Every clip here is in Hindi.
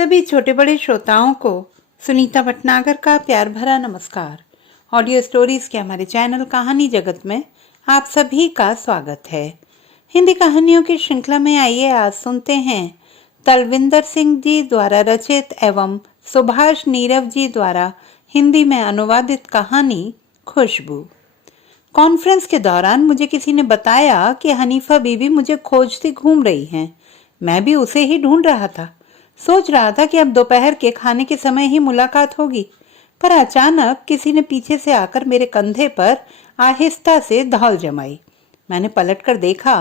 सभी छोटे बड़े श्रोताओं को सुनीता भटनागर का प्यार भरा नमस्कार। ऑडियो स्टोरीज के हमारे चैनल कहानी जगत में आप सभी का स्वागत है। हिंदी कहानियों की श्रृंखला में आइए आज सुनते हैं तलविंदर सिंह जी द्वारा रचित एवं सुभाष नीरव जी द्वारा हिंदी में अनुवादित कहानी खुशबू। कॉन्फ्रेंस के दौरान मुझे किसी ने बताया कि हनीफा बीबी मुझे खोजती घूम रही हैं। मैं भी उसे ही ढूंढ रहा था। सोच रहा था कि अब दोपहर के खाने के समय ही मुलाकात होगी, पर अचानक किसी ने पीछे से आकर मेरे कंधे पर आहिस्ता से धौल जमाई। मैंने पलटकर देखा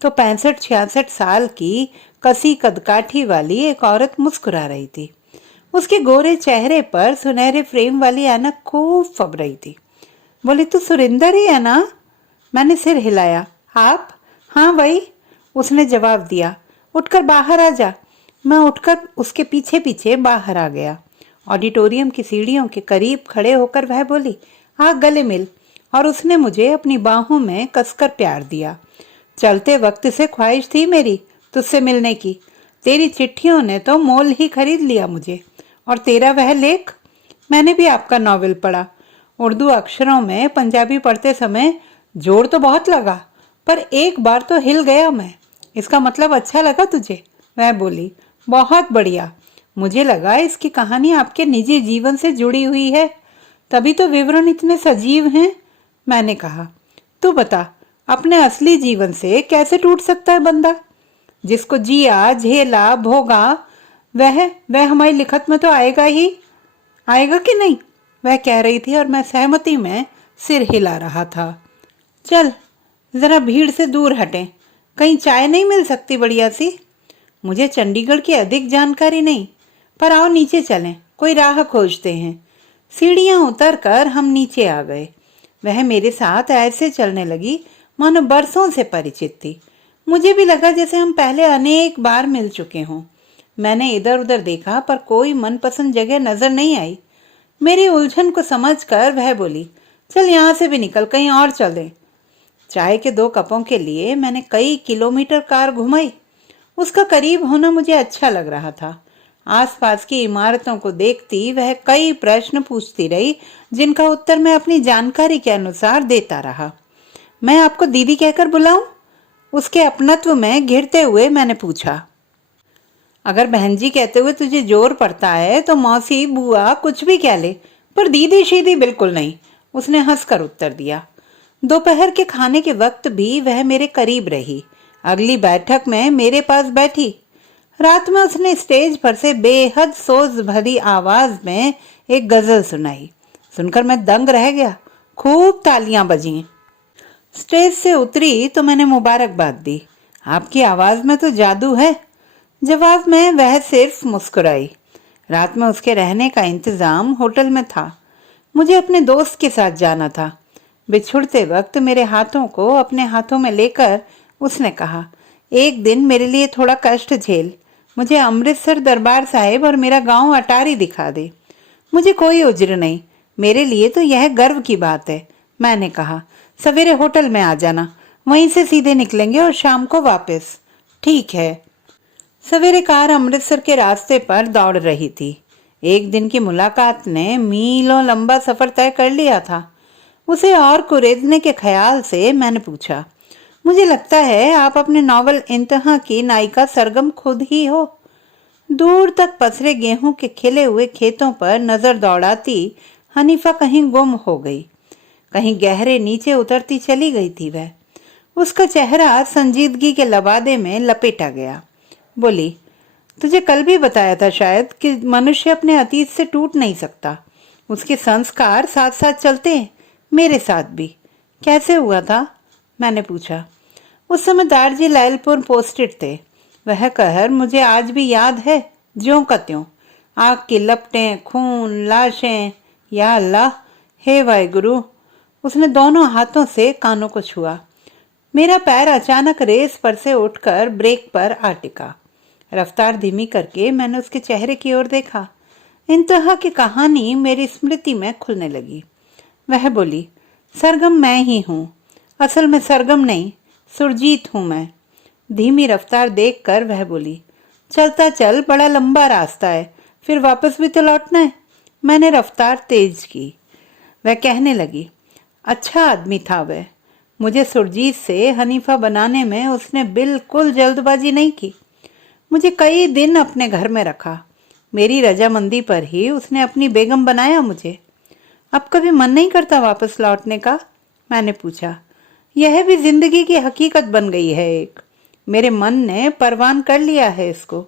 तो 65-66 साल की कसी कदकाठी वाली एक औरत मुस्कुरा रही थी। उसके गोरे चेहरे पर सुनहरे फ्रेम वाली ऐनक खूब फब रही थी। बोले, तू सुरिंदर ही है ना? मैंने सिर हिलाया। आप? हाँ वही, उसने जवाब दिया। उठकर बाहर आ जा। मैं उठकर उसके पीछे पीछे बाहर आ गया। ऑडिटोरियम की सीढ़ियों के करीब खड़े होकर वह बोली, आ गले मिल, और उसने मुझे अपनी बाहों में कसकर प्यार दिया। चलते वक्त से ख्वाहिश थी मेरी तुझसे मिलने की। तेरी चिट्ठियों ने तो मोल ही खरीद लिया मुझे। और तेरा वह लेख, मैंने भी आपका नॉवेल पढ़ा। उर्दू अक्षरों में पंजाबी पढ़ते समय जोर तो बहुत लगा, पर एक बार तो हिल गया मैं। इसका मतलब अच्छा लगा तुझे? वह बोली, बहुत बढ़िया। मुझे लगा इसकी कहानी आपके निजी जीवन से जुड़ी हुई है, तभी तो विवरण इतने सजीव हैं। मैंने कहा, तू बता, अपने असली जीवन से कैसे टूट सकता है बंदा? जिसको जिया, झेला, भोगा, वह हमारी लिखत में तो आएगा ही। आएगा कि नहीं? वह कह रही थी और मैं सहमति में सिर हिला रहा था। चल जरा भीड़ से दूर हटें, कहीं चाय नहीं मिल सकती बढ़िया सी? मुझे चंडीगढ़ की अधिक जानकारी नहीं, पर आओ नीचे चलें, कोई राह खोजते हैं। सीढ़ियां उतरकर हम नीचे आ गए। वह मेरे साथ ऐसे चलने लगी मानो बरसों से परिचित थी। मुझे भी लगा जैसे हम पहले अनेक बार मिल चुके हों। मैंने इधर उधर देखा पर कोई मनपसंद जगह नजर नहीं आई। मेरी उलझन को समझकर वह बोली, चल यहाँ से भी निकल, कहीं और चलें। चाय के 2 कपों के लिए मैंने कई किलोमीटर कार घुमाई। उसका करीब होना मुझे अच्छा लग रहा था। आसपास की इमारतों को देखती वह कई प्रश्न पूछती रही, जिनका उत्तर मैं अपनी जानकारी के अनुसार देता रहा। मैं आपको दीदी कहकर बुलाऊं? उसके अपनत्व में घिरते हुए मैंने पूछा। अगर बहन जी कहते हुए तुझे जोर पड़ता है तो मौसी, बुआ कुछ भी कह ले, पर दीदी शीदी बिल्कुल नहीं, उसने हंसकर उत्तर दिया। दोपहर के खाने के वक्त भी वह मेरे करीब रही। अगली बैठक में मेरे पास बैठी। रात में उसने स्टेज पर से बेहद सोज भरी आवाज में एक गजल सुनाई। सुनकर मैं दंग रह गया। खूब तालियां बजीं। स्टेज से उतरी तो मैंने मुबारकबाद दी। आपकी आवाज में तो जादू है। जवाब में वह सिर्फ मुस्कुराई। रात में उसके रहने का इंतजाम होटल में था। मुझे अपने दोस्त के साथ जाना था। बिछुड़ते वक्त मेरे हाथों को अपने हाथों में लेकर उसने कहा, एक दिन मेरे लिए थोड़ा कष्ट झेल। मुझे अमृतसर दरबार साहिब और मेरा गांव अटारी दिखा दे। मुझे कोई उज्र नहीं, मेरे लिए तो यह गर्व की बात है। मैंने कहा, सवेरे होटल में आ जाना, वहीं से सीधे निकलेंगे और शाम को वापस। ठीक है। सवेरे कार अमृतसर के रास्ते पर दौड़ रही थी। एक दिन की मुलाकात ने मीलों लंबा सफर तय कर लिया था। उसे और कुरेदने के ख्याल से मैंने पूछा, मुझे लगता है आप अपने नॉवल इंतहा की नायिका सरगम खुद ही हो। दूर तक पसरे गेहूं के खिले हुए खेतों पर नजर दौड़ाती हनीफा कहीं गुम हो गई, कहीं गहरे नीचे उतरती चली गई थी वह। उसका चेहरा संजीदगी के लबादे में लपेटा गया। बोली, तुझे कल भी बताया था शायद कि मनुष्य अपने अतीत से टूट नहीं सकता। उसके संस्कार साथ साथ चलते हैं, मेरे साथ भी। कैसे हुआ था? मैंने पूछा। उस समय दारजी लायलपुर पोस्टेड थे। वह कहर मुझे आज भी याद है, ज्यों का त्यों। आग की लपटें, खून, लाशें, या अल्लाह, हे वाहिगुरु। उसने दोनों हाथों से कानों को छुआ। मेरा पैर अचानक रेस पर से उठकर ब्रेक पर आ टिका। रफ्तार धीमी करके मैंने उसके चेहरे की ओर देखा। इंतहा की कहानी मेरी स्मृति में खुलने लगी। वह बोली, सरगम मैं ही हूँ। असल में सरगम नहीं, सुरजीत हूँ मैं। धीमी रफ्तार देखकर वह बोली, चलता चल, बड़ा लंबा रास्ता है, फिर वापस भी तो लौटना है। मैंने रफ्तार तेज की। वह कहने लगी, अच्छा आदमी था वह। मुझे सुरजीत से हनीफा बनाने में उसने बिल्कुल जल्दबाजी नहीं की। मुझे कई दिन अपने घर में रखा। मेरी रजामंदी पर ही उसने अपनी बेगम बनाया मुझे। अब कभी मन नहीं करता वापस लौटने का? मैंने पूछा। यह भी जिंदगी की हकीकत बन गई है एक। मेरे मन ने परवान कर लिया है इसको।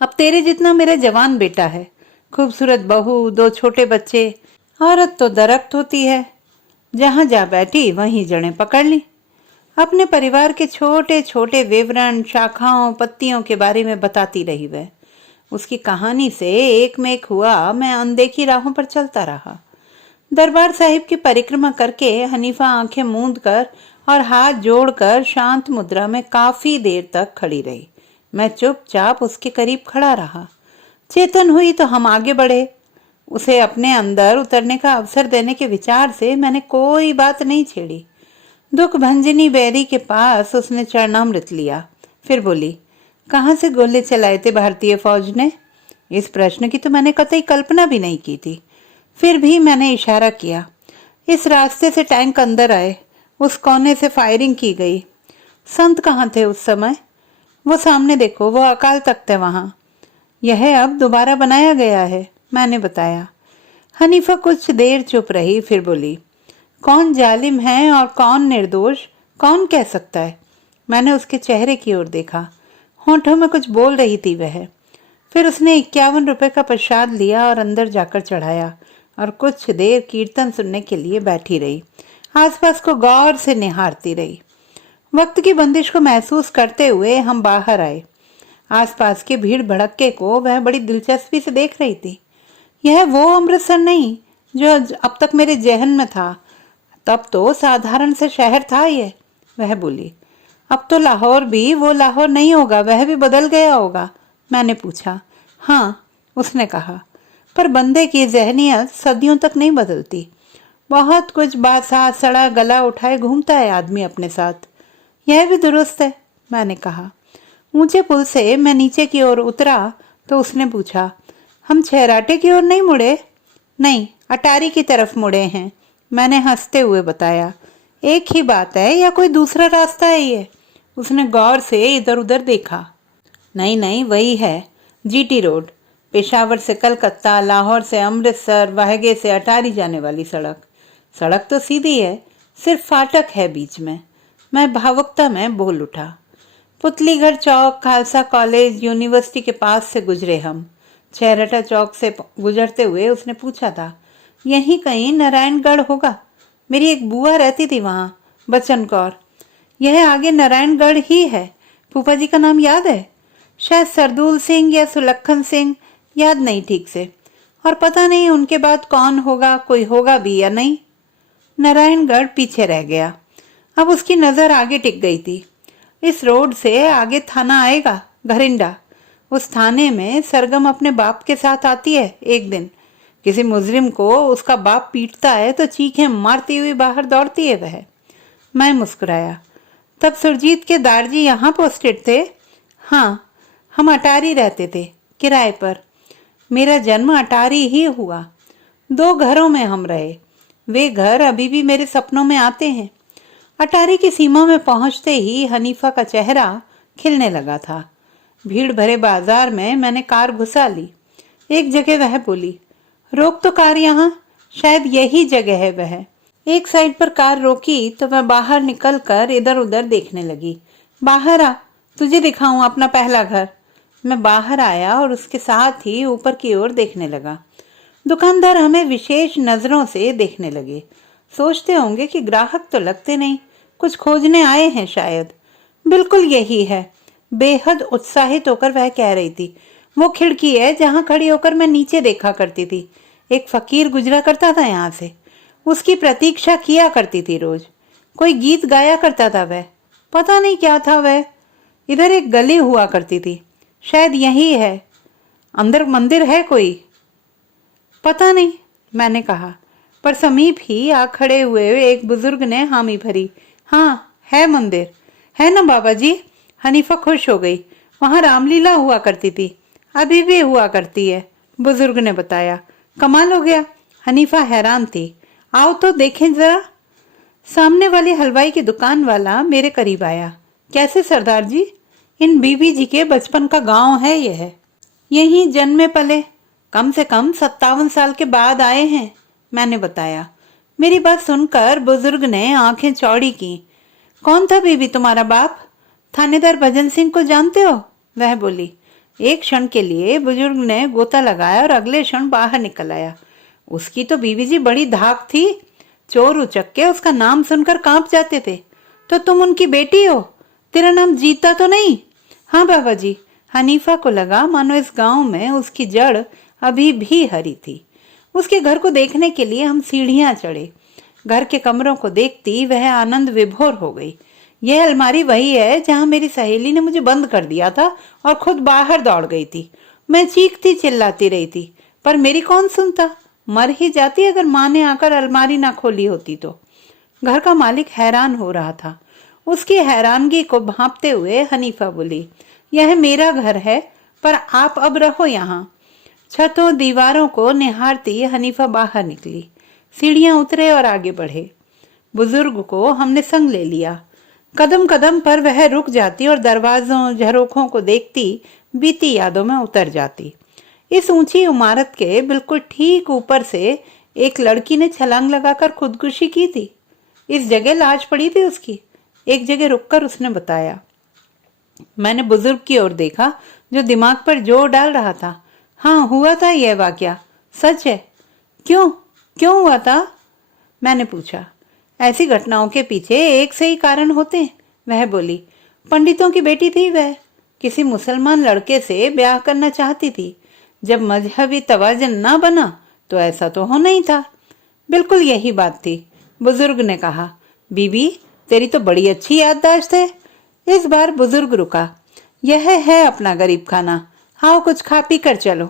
अब तेरे जितना मेरा जवान बेटा है, खूबसूरत बहू, 2 छोटे बच्चे। औरत तो दरख्त होती है, जहां जा बैठी वहीं जड़ें पकड़ ली। अपने परिवार के छोटे छोटे विवरण, शाखाओं, पत्तियों के बारे में बताती रही वह। उसकी कहानी से एक में एक हुआ मैं अनदेखी राहों पर चलता रहा। दरबार साहिब की परिक्रमा करके हनीफा आंखें मूंद कर और हाथ जोड़कर शांत मुद्रा में काफी देर तक खड़ी रही। मैं चुपचाप उसके करीब खड़ा रहा। चेतन हुई तो हम आगे बढ़े। उसे अपने अंदर उतरने का अवसर देने के विचार से मैंने कोई बात नहीं छेड़ी। दुख भंजनी बैरी के पास उसने चरणामृत लिया। फिर बोली, कहाँ से गोले चलाए थे भारतीय फौज ने? इस प्रश्न की तो मैंने कतई कल्पना भी नहीं की थी। फिर भी मैंने इशारा किया। इस रास्ते से टैंक अंदर आए, उस कोने से फायरिंग की गई। संत कहाँ थे उस समय? वो सामने देखो, वो अकाल तख्त है वहां। यह अब दोबारा बनाया गया है, मैंने बताया। हनीफा कुछ देर चुप रही, फिर बोली, कौन जालिम है और कौन निर्दोष, कौन कह सकता है? मैंने उसके चेहरे की ओर देखा। होठों में कुछ बोल रही थी वह। फिर उसने 51 रुपए का प्रसाद लिया और अंदर जाकर चढ़ाया और कुछ देर कीर्तन सुनने के लिए बैठी रही। आसपास को गौर से निहारती रही। वक्त की बंदिश को महसूस करते हुए हम बाहर आए। आसपास के भीड़ भड़क्के को वह बड़ी दिलचस्पी से देख रही थी। यह वो अमृतसर नहीं जो अब तक मेरे जहन में था। तब तो साधारण से शहर था ये, वह बोली। अब तो लाहौर भी वो लाहौर नहीं होगा, वह भी बदल गया होगा, मैंने पूछा। हाँ, उसने कहा, पर बंदे की जहनियत सदियों तक नहीं बदलती। बहुत कुछ बासात सड़ा गला उठाए घूमता है आदमी अपने साथ। यह भी दुरुस्त है, मैंने कहा। ऊंचे पुल से मैं नीचे की ओर उतरा तो उसने पूछा, हम छहराटे की ओर नहीं मुड़े? नहीं, अटारी की तरफ मुड़े हैं, मैंने हंसते हुए बताया। एक ही बात है या कोई दूसरा रास्ता है ये? उसने गौर से इधर उधर देखा। नहीं नहीं, वही है, जीटी रोड। पेशावर से कलकत्ता, लाहौर से अमृतसर, वाहगे से अटारी जाने वाली सड़क। सड़क तो सीधी है, सिर्फ फाटक है बीच में। मैं भावुकता में बोल उठा। पुतलीगढ़ चौक, खालसा कॉलेज, यूनिवर्सिटी के पास से गुजरे हम। छहरटा चौक से गुजरते हुए उसने पूछा था, यहीं कहीं नारायणगढ़ होगा? मेरी एक बुआ रहती थी वहां, बच्चन कौर। यह आगे नारायणगढ़ ही है। फूफा जी का नाम याद है? शायद सरदूल सिंह या सुलक्षण सिंह, याद नहीं ठीक से। और पता नहीं उनके बाद कौन होगा, कोई होगा भी या नहीं। नारायणगढ़ पीछे रह गया। अब उसकी नजर आगे टिक गई थी। इस रोड से आगे थाना आएगा, घरिंडा। उस थाने में सरगम अपने बाप के साथ आती है एक दिन। किसी मुजरिम को उसका बाप पीटता है तो चीखें मारती हुई बाहर दौड़ती है वह। मैं मुस्कुराया। तब सुरजीत के दारजी यहाँ पोस्टेड थे? हाँ, हम अटारी रहते थे, किराए पर। मेरा जन्म अटारी ही हुआ। 2 घरों में हम रहे। वे घर अभी भी मेरे सपनों में आते हैं। अटारी की सीमा में पहुंचते ही हनीफा का चेहरा खिलने लगा था। भीड़ भरे बाजार में मैंने कार घुसा ली। एक जगह वह बोली, रोक तो कार यहाँ, शायद यही जगह है वह। एक साइड पर कार रोकी तो मैं बाहर निकलकर इधर उधर देखने लगी। बाहर आ, तुझे दिखाऊं अपना पहला घर। मैं बाहर आया और उसके साथ ही ऊपर की ओर देखने लगा। दुकानदार हमें विशेष नजरों से देखने लगे। सोचते होंगे कि ग्राहक तो लगते नहीं, कुछ खोजने आए हैं शायद। बिल्कुल यही है, बेहद उत्साहित होकर वह कह रही थी। वो खिड़की है जहां खड़ी होकर मैं नीचे देखा करती थी। एक फकीर गुजरा करता था यहाँ से, उसकी प्रतीक्षा किया करती थी रोज। कोई गीत गाया करता था वह, पता नहीं क्या था वह। इधर एक गली हुआ करती थी, शायद यही है। अंदर मंदिर है कोई? पता नहीं, मैंने कहा। पर समीप ही आ खड़े हुए एक बुजुर्ग ने हामी भरी। हाँ, है मंदिर, है ना बाबा जी? हनीफा खुश हो गई वहाँ रामलीला हुआ करती थी, अभी भी हुआ करती है, बुजुर्ग ने बताया। कमाल हो गया, हनीफा हैरान थी। आओ तो देखें जरा। सामने वाली हलवाई की दुकान वाला मेरे करीब आया। कैसे सरदार जी? इन बीबी जी के बचपन का गांव है यह, यहीं जन्मे पले, कम से कम 57 साल के बाद आए हैं, मैंने बताया। मेरी बात सुनकर बुजुर्ग ने आंखें चौड़ी की। कौन था बीबी तुम्हारा बाप? थानेदार भजन सिंह को जानते हो? वह बोली। एक क्षण के लिए बुजुर्ग ने गोता लगाया और अगले क्षण बाहर निकल आया। उसकी तो बीबी जी बड़ी धाक थी, चोर उचक्के उसका नाम सुनकर कांप जाते थे। तो तुम उनकी बेटी हो? तेरा नाम जीता तो नहीं? हाँ बाबा जी। हनीफा को लगा मानो इस गांव में उसकी जड़ अभी भी हरी थी। उसके घर को देखने के लिए हम सीढ़ियां चढ़े। घर के कमरों को देखती वह आनंद विभोर हो गई। यह अलमारी वही है जहां मेरी सहेली ने मुझे बंद कर दिया था और खुद बाहर दौड़ गई थी। मैं चीखती चिल्लाती रही थी, पर मेरी कौन सुनता। मर ही जाती अगर माँ ने आकर अलमारी ना खोली होती तो। घर का मालिक हैरान हो रहा था। उसकी हैरानगी को भांपते हुए हनीफा बोली, यह मेरा घर है, पर आप अब रहो यहाँ। छतों दीवारों को निहारती हनीफा बाहर निकली। सीढ़ियां उतरे और आगे बढ़े। बुजुर्ग को हमने संग ले लिया। कदम कदम पर वह रुक जाती और दरवाजों झरोखों को देखती बीती यादों में उतर जाती। इस ऊंची इमारत के बिल्कुल ठीक ऊपर से एक लड़की ने छलांग लगाकर खुदकुशी की थी। इस जगह लाश पड़ी थी उसकी, एक जगह रुककर उसने बताया। मैंने बुजुर्ग की ओर देखा जो दिमाग पर जोर डाल रहा था। हाँ, हुआ था यह वाकया, सच है। क्यों क्यों हुआ था? मैंने पूछा। ऐसी घटनाओं के पीछे एक से ही कारण होते हैं, वह बोली। पंडितों की बेटी थी वह, किसी मुसलमान लड़के से ब्याह करना चाहती थी। जब मजहबी तवाजन ना बना तो ऐसा तो होना ही था। बिल्कुल यही बात थी, बुजुर्ग ने कहा। बीबी, तेरी तो बड़ी अच्छी याददाश्त है। इस बार बुजुर्ग रुका। यह है अपना गरीब खाना, आओ कुछ खा पी कर चलो।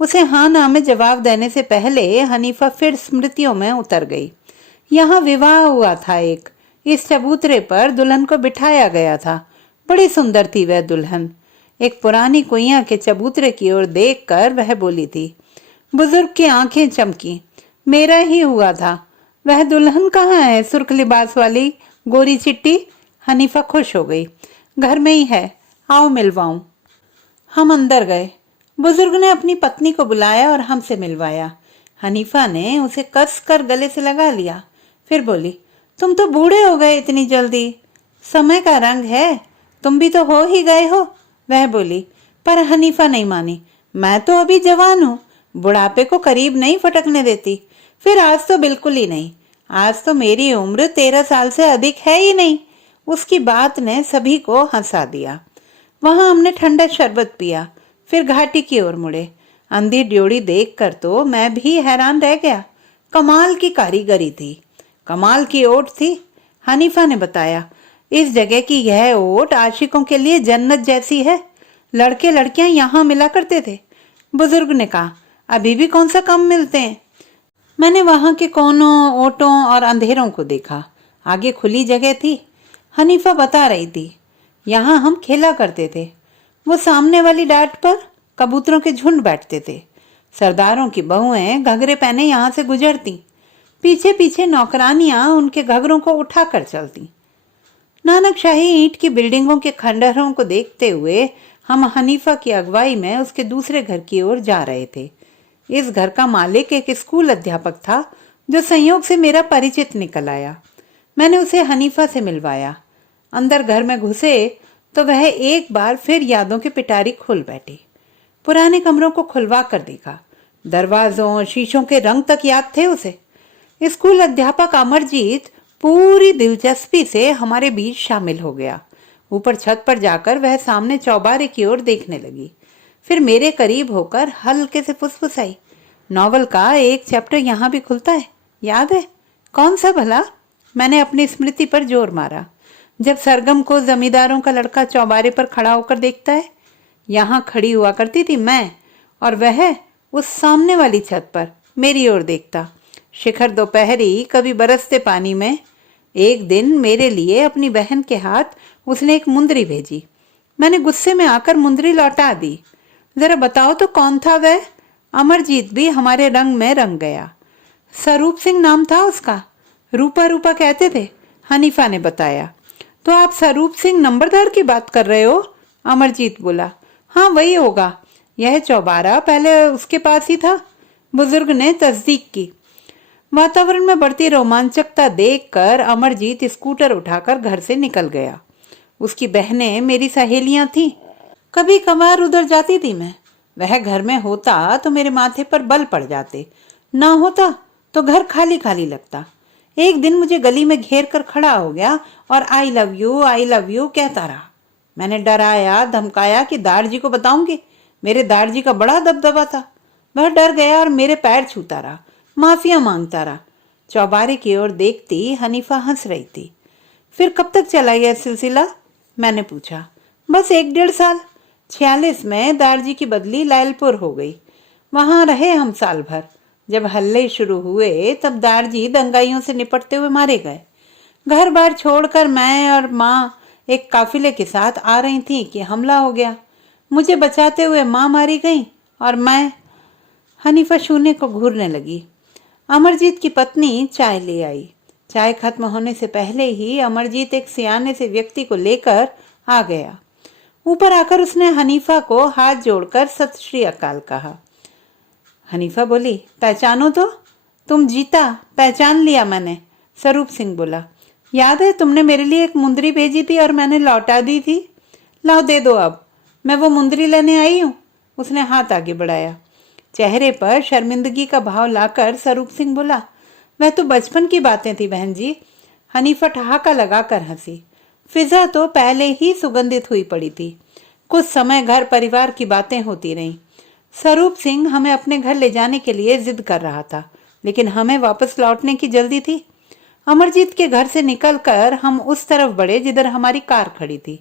उसे हाँ ना में जवाब देने से पहले हनीफा फिर स्मृतियों में उतर गई। यहाँ विवाह हुआ था एक, इस चबूतरे पर दुल्हन को बिठाया गया था। बड़ी सुंदर थी वह दुल्हन। एक पुरानी कुइया के चबूतरे की ओर देखकर वह बोली थी। बुजुर्ग की आंखें चमकी। मेरा ही हुआ था। वह दुल्हन कहाँ है, सुर्ख लिबास वाली गोरी चिट्टी? हनीफा खुश हो गई। घर में ही है, आओ मिलवाऊं। हम अंदर गए। बुजुर्ग ने अपनी पत्नी को बुलाया और हमसे मिलवाया। हनीफा ने उसे कस कर गले से लगा लिया। फिर बोली, तुम तो बूढ़े हो गए इतनी जल्दी। समय का रंग है, तुम भी तो हो ही गए हो, वह बोली। पर हनीफा नहीं मानी। मैं तो अभी जवान हूँ, बुढ़ापे को करीब नहीं फटकने देती। फिर आज तो बिल्कुल ही नहीं। आज तो मेरी उम्र 13 साल से अधिक है ही नहीं। उसकी बात ने सभी को हंसा दिया। वहां हमने ठंडा शरबत पिया, फिर घाटी की ओर मुड़े। अंधी ड्योढ़ी देखकर तो मैं भी हैरान रह गया। कमाल की कारीगरी थी, कमाल की ओट थी। हनीफा ने बताया, इस जगह की यह ओट आशिकों के लिए जन्नत जैसी है। लड़के लड़कियां यहाँ मिला करते थे। बुजुर्ग ने कहा, अभी भी कौन सा कम मिलते हैं। मैंने वहां के कोनों, ओटों और अंधेरों को देखा। आगे खुली जगह थी। हनीफा बता रही थी, यहाँ हम खेला करते थे। वो सामने वाली डाट पर कबूतरों के झुंड बैठते थे। सरदारों की बहुएं घघरे पहने यहाँ से गुजरती। पीछे पीछे नौकरानियां उनके घघरों को उठाकर चलती। नानकशाही ईंट की बिल्डिंगों के खंडहरों को देखते हुए हम हनीफा की अगुवाई में उसके दूसरे घर की ओर जा रहे थे। इस घर का मालिक एक स्कूल अध्यापक था जो संयोग से मेरा परिचित निकल आया। मैंने उसे हनीफा से मिलवाया। अंदर घर में घुसे तो वह एक बार फिर यादों की पिटारी खोल बैठी। पुराने कमरों को खुलवा कर देखा। दरवाजों और शीशों के रंग तक याद थे उसे। स्कूल अध्यापक अमरजीत पूरी दिलचस्पी से हमारे बीच शामिल हो गया। ऊपर छत पर जाकर वह सामने चौबारे की ओर देखने लगी। फिर मेरे करीब होकर हल्के से फुसफुसाई, नॉवल का एक चैप्टर यहाँ भी खुलता है, याद है? कौन सा भला? मैंने अपनी स्मृति पर जोर मारा। जब सरगम को जमींदारों का लड़का चौबारे पर खड़ा होकर देखता है। यहाँ खड़ी हुआ करती थी मैं, और वह उस सामने वाली छत पर मेरी ओर देखता। शिखर दोपहरी कभी बरसते पानी में। एक दिन मेरे लिए अपनी बहन के हाथ उसने एक मुंदरी भेजी। मैंने गुस्से में आकर मुंदरी लौटा दी। जरा बताओ तो कौन था वह? अमरजीत भी हमारे रंग में रंग गया। स्वरूप सिंह नाम था उसका, रूपा रूपा कहते थे, हनीफा ने बताया। तो आप स्वरूप सिंह नंबरदार की बात कर रहे हो? अमरजीत बोला। हाँ वही होगा, यह चौबारा पहले उसके पास ही था, बुजुर्ग ने तस्दीक की। वातावरण में बढ़ती रोमांचकता देखकर अमरजीत स्कूटर उठाकर घर से निकल गया। उसकी बहनें मेरी सहेलियां थीं। कभी कभार उधर जाती थी मैं। वह घर में होता तो मेरे माथे पर बल पड़ जाते, ना होता तो घर खाली खाली लगता। एक दिन मुझे गली में घेर कर खड़ा हो गया और आई लव यू कहता रहा। मैंने डराया धमकाया कि दारजी को बताऊंगी। मेरे दारजी का बड़ा दबदबा था। वह डर गया और मेरे पैर छूता रहा, माफिया मांगता रहा। चौबारे की ओर देखती हनीफा हंस रही थी। फिर कब तक चला यह सिलसिला? मैंने पूछा। बस 1-1.5 साल। 46 में दारजी की बदली लायलपुर हो गई। वहां रहे हम साल भर। जब हल्ले शुरू हुए तब दारजी दंगाइयों से निपटते हुए मारे गए। घर बार छोड़कर मैं और माँ एक काफिले के साथ आ रही थी कि हमला हो गया। मुझे बचाते हुए माँ मारी गई और मैं। हनीफा शून्य को घूरने लगी। अमरजीत की पत्नी चाय ले आई। चाय खत्म होने से पहले ही अमरजीत एक सियाने से व्यक्ति को लेकर आ गया। ऊपर आकर उसने हनीफा को हाथ जोड़कर सत श्री अकाल कहा। हनीफा बोली, पहचानो तो? तुम जीता, पहचान लिया मैंने। स्वरूप सिंह बोला, याद है तुमने मेरे लिए एक मुंदरी भेजी थी और मैंने लौटा दी थी? लाओ दे दो अब, मैं वो मुंदरी लेने आई हूँ। उसने हाथ आगे बढ़ाया। चेहरे पर शर्मिंदगी का भाव लाकर स्वरूप सिंह बोला, वह तो बचपन की बातें थी बहन जी। हनीफा ठहाका लगाकर हंसी। फिजा तो पहले ही सुगंधित हुई पड़ी थी। कुछ समय घर परिवार की बातें होती रहीं। स्वरूप सिंह हमें अपने घर ले जाने के लिए जिद कर रहा था, लेकिन हमें वापस लौटने की जल्दी थी। अमरजीत के घर से निकलकर हम उस तरफ बढ़े जिधर हमारी कार खड़ी थी।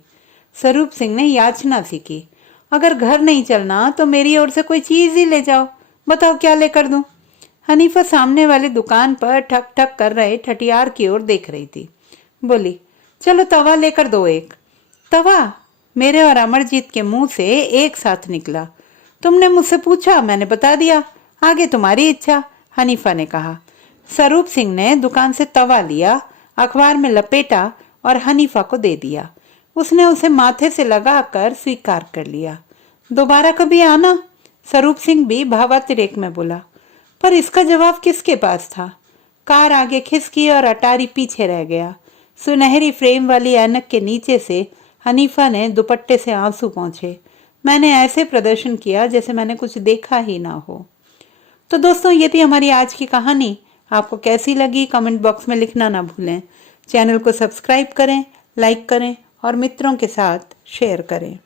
स्वरूप सिंह ने याचना सी की, अगर घर नहीं चलना तो मेरी ओर से कोई चीज ही ले जाओ, बताओ क्या लेकर दूं? हनीफा सामने वाली दुकान पर ठक ठक कर रहे ठठियार की ओर देख रही थी। बोली, चलो तवा लेकर दो एक। तवा? मेरे और अमरजीत के मुंह से एक साथ निकला। तुमने मुझसे पूछा, मैंने बता दिया, आगे तुम्हारी इच्छा, हनीफा ने कहा। स्वरूप सिंह ने दुकान से तवा लिया, अखबार में लपेटा और हनीफा को दे दिया। उसने उसे माथे से लगाकर स्वीकार कर लिया। दोबारा कभी आना, स्वरूप सिंह भी भावातिरेक में बोला। पर इसका जवाब किसके पास था? कार आगे खिसकी और अटारी पीछे रह गया। सुनहरी फ्रेम वाली ऐनक के नीचे से हनीफा ने दुपट्टे से आंसू पोंछे। मैंने ऐसे प्रदर्शन किया जैसे मैंने कुछ देखा ही ना हो। तो दोस्तों, ये थी हमारी आज की कहानी। आपको कैसी लगी कमेंट बॉक्स में लिखना ना भूलें। चैनल को सब्सक्राइब करें, लाइक करें और मित्रों के साथ शेयर करें।